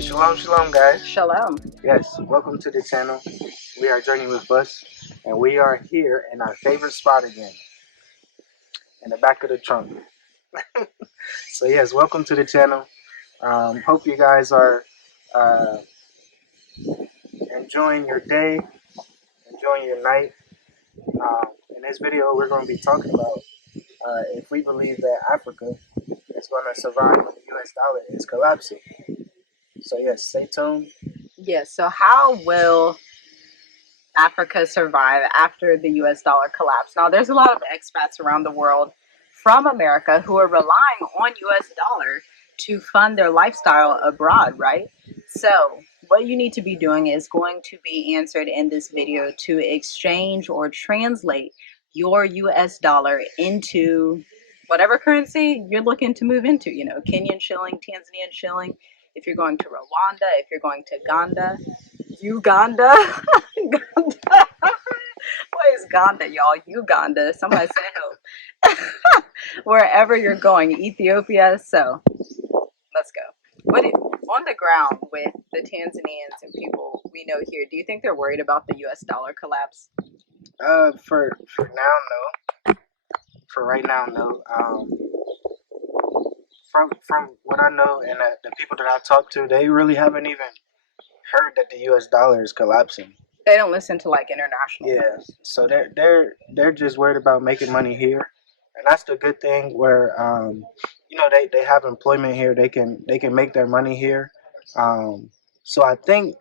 Shalom, shalom, guys. Shalom. Yes, welcome to the channel. We are Journey with Us, and we are here in our favorite spot again, in the back of the trunk. So yes, welcome to the channel. Hope you guys are uh, enjoying your day, enjoying your night. In this video, we're going to be talking about if we believe that Africa is going to survive when the U.S. dollar is collapsing. So yes, stay tuned. Yes, so how will Africa survive after the US dollar collapse? Now, there's a lot of expats around the world from America who are relying on US dollar to fund their lifestyle abroad, right? So, what you need to be doing is going to be answered in this video to exchange or translate your US dollar into whatever currency you're looking to move into, Kenyan shilling, Tanzanian shilling, if you're going to Rwanda, if you're going to Uganda. What is Uganda, y'all? Uganda. Somebody say help. Wherever you're going, Ethiopia. So let's go. On the ground with the Tanzanians and people we know here, do you think they're worried about the US dollar collapse? For now, no. For right now, no. From what I know and the people that I talk to, they really haven't even heard that the U.S. dollar is collapsing. They don't listen to like international. Yeah, so they're just worried about making money here, and that's the good thing. Where they have employment here, they can make their money here. So I think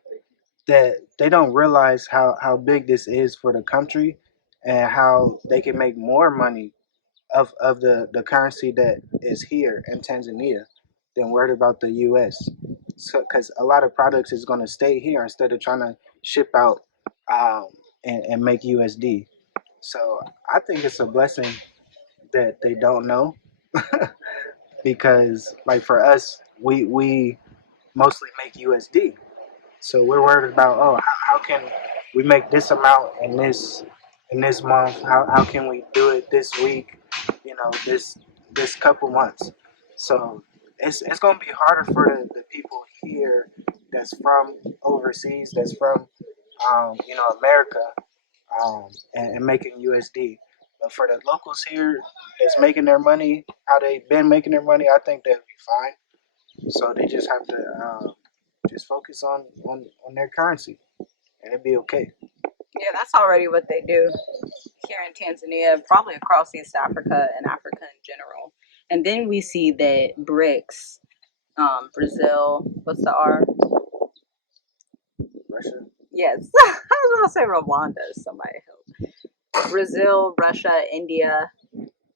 that they don't realize how big this is for the country, and how they can make more money of the currency that is here in Tanzania than worried about the U.S. So, because a lot of products is going to stay here instead of trying to ship out and make USD. So I think it's a blessing that they don't know because, like for us, we mostly make USD. So we're worried about, oh, how can we make this amount in this month? How can we do it this week? This couple months. So it's gonna be harder for the people here that's from overseas, that's from America, and making USD. But for the locals here that's making their money, how they've been making their money, I think they'll be fine. So they just have to just focus on their currency, and it'll be okay. Yeah, that's already what they do here in Tanzania, probably across East Africa and Africa in general. And then we see that BRICS, Brazil, what's the R? Russia. Yes, I was going to say Rwanda. Somebody help. Brazil, Russia, India,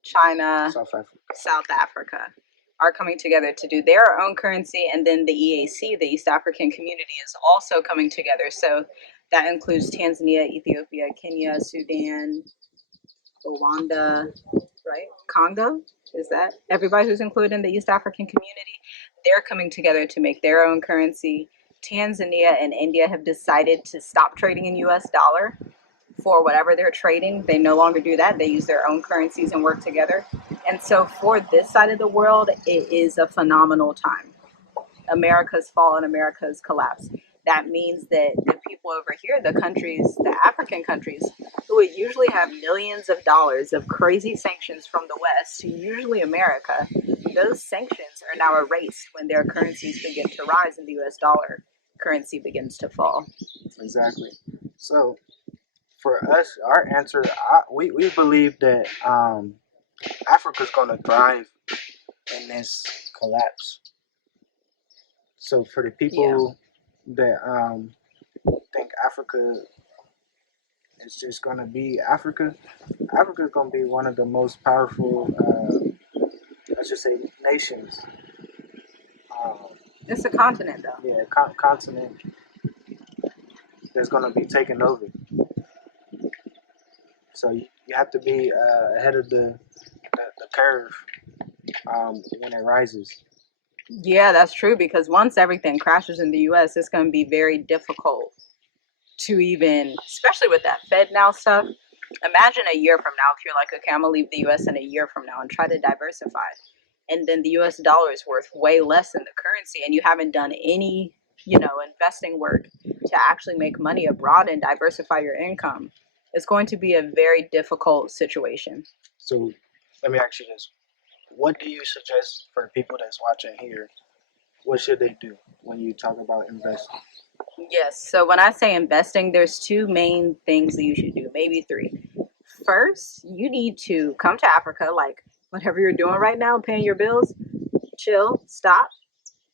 China, South Africa are coming together to do their own currency, and then the EAC, the East African Community, is also coming together. So that includes Tanzania, Ethiopia, Kenya, Sudan, Rwanda, right? Congo? Is that everybody who's included in the East African Community? They're coming together to make their own currency. Tanzania and India have decided to stop trading in US dollar for whatever they're trading. They no longer do that. They use their own currencies and work together. And so for this side of the world, it is a phenomenal time. America's fall and America's collapse. That means that the people over here, the countries, the African countries, who would usually have millions of dollars of crazy sanctions from the West, usually America, those sanctions are now erased when their currencies begin to rise and the US dollar currency begins to fall. Exactly. So for us, our answer, we believe that Africa's going to thrive in this collapse. So for the people that think Africa is just going to be Africa, Africa is going to be one of the most powerful, let's just say, nations. It's a continent, though. Yeah, continent that's going to be taken over. So you have to be ahead of the curve when it rises. Yeah, that's true, because once everything crashes in the US, it's going to be very difficult to even, especially with that Fed now stuff. Imagine a year from now, if you're like, okay, I'm going to leave the US in a year from now and try to diversify. And then the US dollar is worth way less than the currency, and you haven't done any investing work to actually make money abroad and diversify your income, it's going to be a very difficult situation. So let me ask you this. What do you suggest for people that's watching here? What should they do when you talk about investing? Yes. So when I say investing, there's two main things that you should do, maybe three. First, you need to come to Africa, like whatever you're doing right now, paying your bills, chill, stop,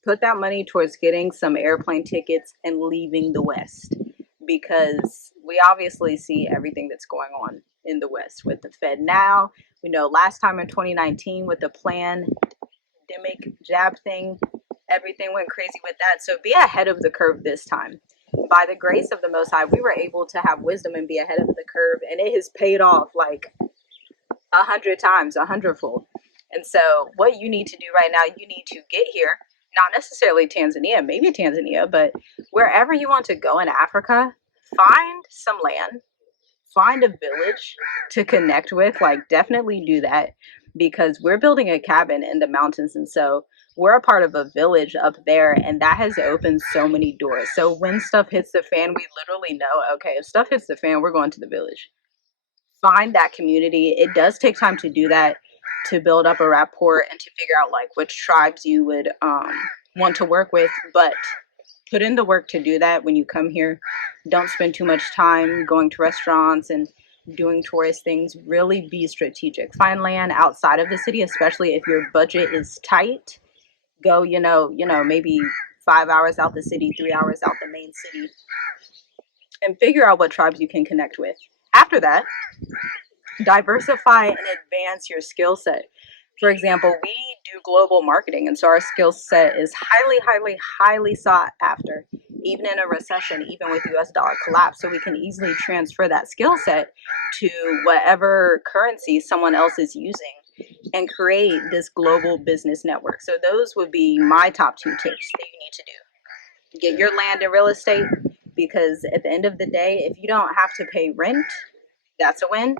put that money towards getting some airplane tickets and leaving the West. Because we obviously see everything that's going on in the West with the Fed now. We know last time in 2019 with the pandemic jab thing, everything went crazy with that. So be ahead of the curve this time. By the grace of the Most High, we were able to have wisdom and be ahead of the curve, and it has paid off like 100 times, 100-fold. And so, what you need to do right now, you need to get here, not necessarily Tanzania, maybe Tanzania, but wherever you want to go in Africa, find some land, find a village to connect with. Like, definitely do that, because we're building a cabin in the mountains. And so, we're a part of a village up there, and that has opened so many doors. So, when stuff hits the fan, we literally know, okay, if stuff hits the fan, we're going to the village. Find that community. It does take time to do that, to build up a rapport and to figure out like which tribes you would want to work with, but put in the work to do that when you come here. Don't spend too much time going to restaurants and doing tourist things. Really be strategic. Find land outside of the city, especially if your budget is tight. Go, maybe 5 hours out the city, 3 hours out the main city, and figure out what tribes you can connect with. After that, diversify and advance your skill set. For example, we do global marketing, and so our skill set is highly, highly, highly sought after, even in a recession, even with US dollar collapse. So we can easily transfer that skill set to whatever currency someone else is using and create this global business network. So those would be my top two tips that you need to do. Get your land and real estate, because at the end of the day, if you don't have to pay rent, that's a win.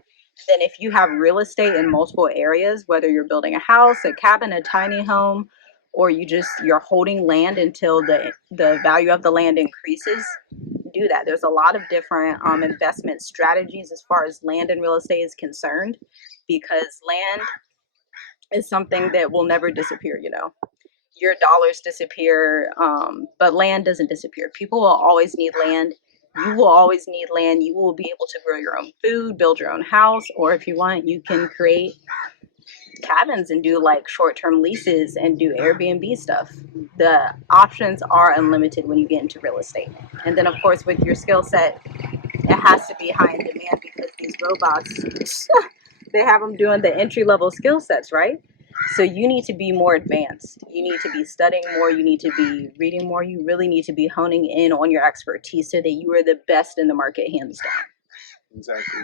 Then if you have real estate in multiple areas, whether you're building a house, a cabin, a tiny home, or you're holding land until the value of the land increases, do that. There's a lot of different investment strategies as far as land and real estate is concerned, because land is something that will never disappear. Your dollars disappear, but land doesn't disappear. People will always need land. You will always need land. You will be able to grow your own food, build your own house, or if you want, you can create cabins and do like short-term leases and do Airbnb stuff. The options are unlimited when you get into real estate. And then, of course, with your skill set, it has to be high in demand, because these robots, they have them doing the entry-level skill sets, right? So you need to be more advanced. You need to be studying more. You need to be reading more. You really need to be honing in on your expertise so that you are the best in the market, hands down. Exactly.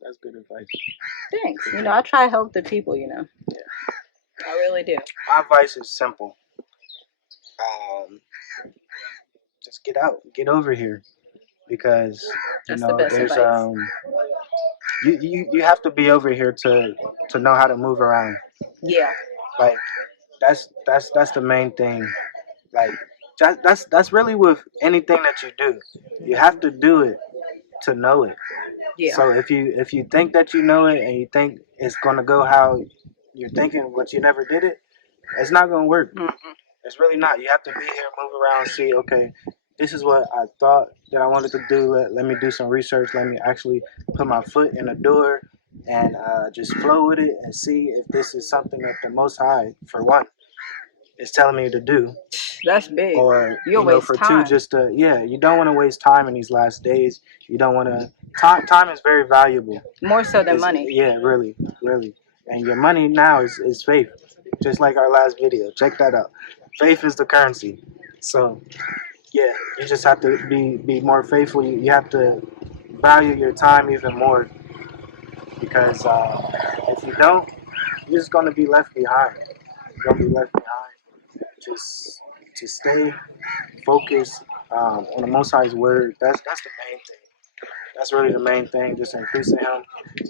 That's good advice. Thanks. I try to help the people, Yeah. I really do. My advice is simple. Just get out. Get over here. Because, That's the best there's advice. you have to be over here to know how to move around. Yeah. Like that's the main thing. Like that's really with anything that you do. You have to do it to know it. Yeah. So if you think that you know it and you think it's gonna go how you're thinking, but you never did it, it's not gonna work. Mm-mm. It's really not. You have to be here, move around, see. Okay, this is what I thought that I wanted to do. Let me do some research. Let me actually put my foot in the door and just flow with it and see if this is something that the Most High, for one, is telling me to do. That's big. Or You'll waste for time. two, just you don't want to waste time in these last days. You don't want to. Time is very valuable. More so than money. Yeah, really, really. And your money now is faith. Just like our last video. Check that out. Faith is the currency. So yeah, you just have to be more faithful. You have to value your time even more, because if you don't, you're just gonna be left behind. You're gonna be left behind. Just stay focused on the Most High's word. That's the main thing. That's really the main thing. Just increasing Him.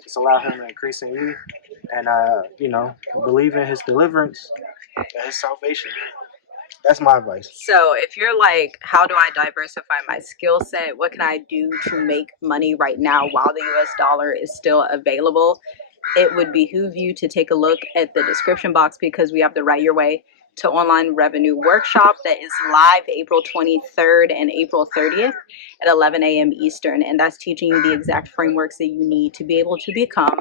Just allow Him to increase in you, and believe in His deliverance and His salvation. That's my advice. So if you're like, how do I diversify my skill set? What can I do to make money right now while the US dollar is still available? It would behoove you to take a look at the description box, because we have the Write Your Way to Online Revenue workshop that is live April 23rd and April 30th at 11 a.m. Eastern. And that's teaching you the exact frameworks that you need to be able to become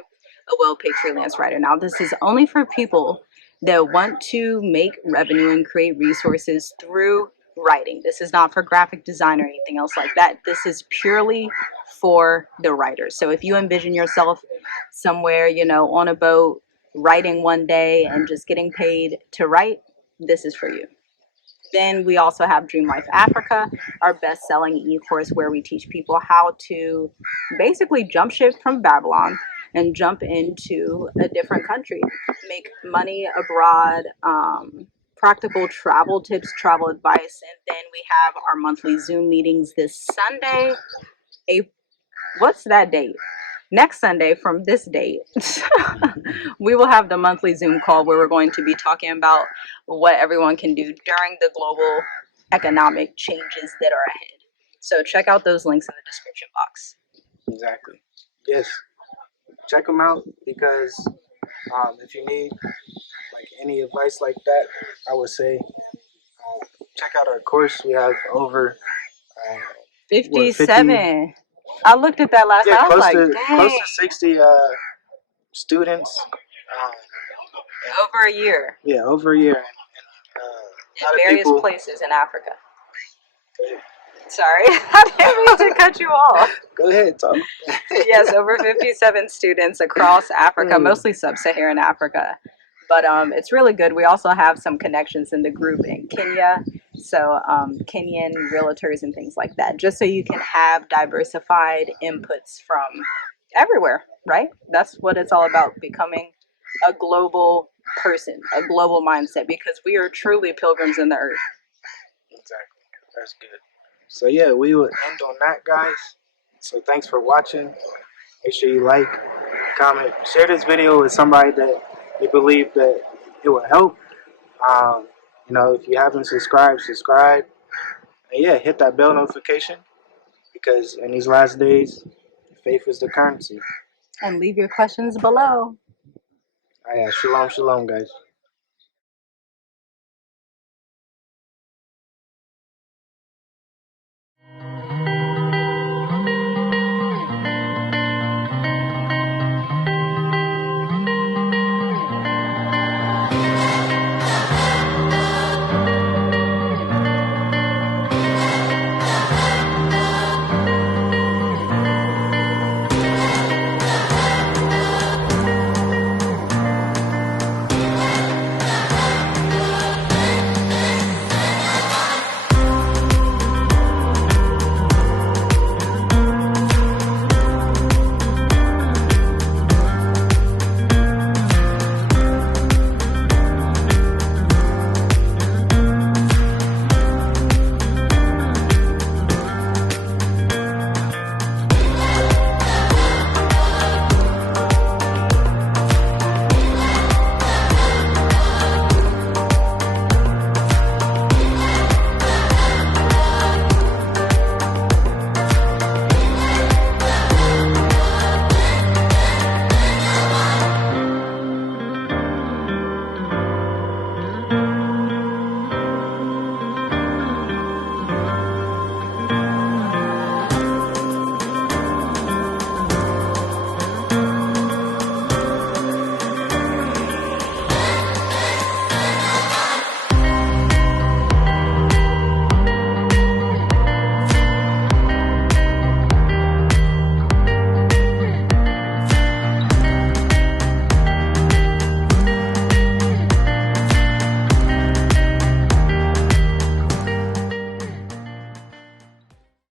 a well-paid freelance writer. Now, this is only for people that want to make revenue and create resources through writing. This is not for graphic design or anything else like that. This is purely for the writers. So if you envision yourself somewhere, on a boat, writing one day and just getting paid to write, this is for you. Then we also have Dream Life Africa, our best-selling e-course where we teach people how to basically jump ship from Babylon and jump into a different country, make money abroad, practical travel tips, travel advice. And then we have our monthly Zoom meetings this Sunday. What's that date? Next Sunday from this date, we will have the monthly Zoom call where we're going to be talking about what everyone can do during the global economic changes that are ahead. So check out those links in the description box. Exactly. Yes. Check them out, because if you need like any advice like that, I would say check out our course. We have over 57. 50, I looked at that last night. I was like, close to 60 students. Over a year. Yeah, over a year. In various places in Africa. Sorry, I didn't mean to cut you off. Go ahead, Tom. Yes, over 57 students across Africa, mostly sub-Saharan Africa. But it's really good. We also have some connections in the group in Kenya, so Kenyan realtors and things like that, just so you can have diversified inputs from everywhere, right? That's what it's all about, becoming a global person, a global mindset, because we are truly pilgrims in the earth. Exactly. That's good. So yeah, we will end on that, guys. So thanks for watching. Make sure you like, comment, share this video with somebody that you believe that it will help. If you haven't subscribed, subscribe. And yeah, hit that bell notification, because in these last days, faith is the currency. And leave your questions below. Yeah, shalom, shalom, guys.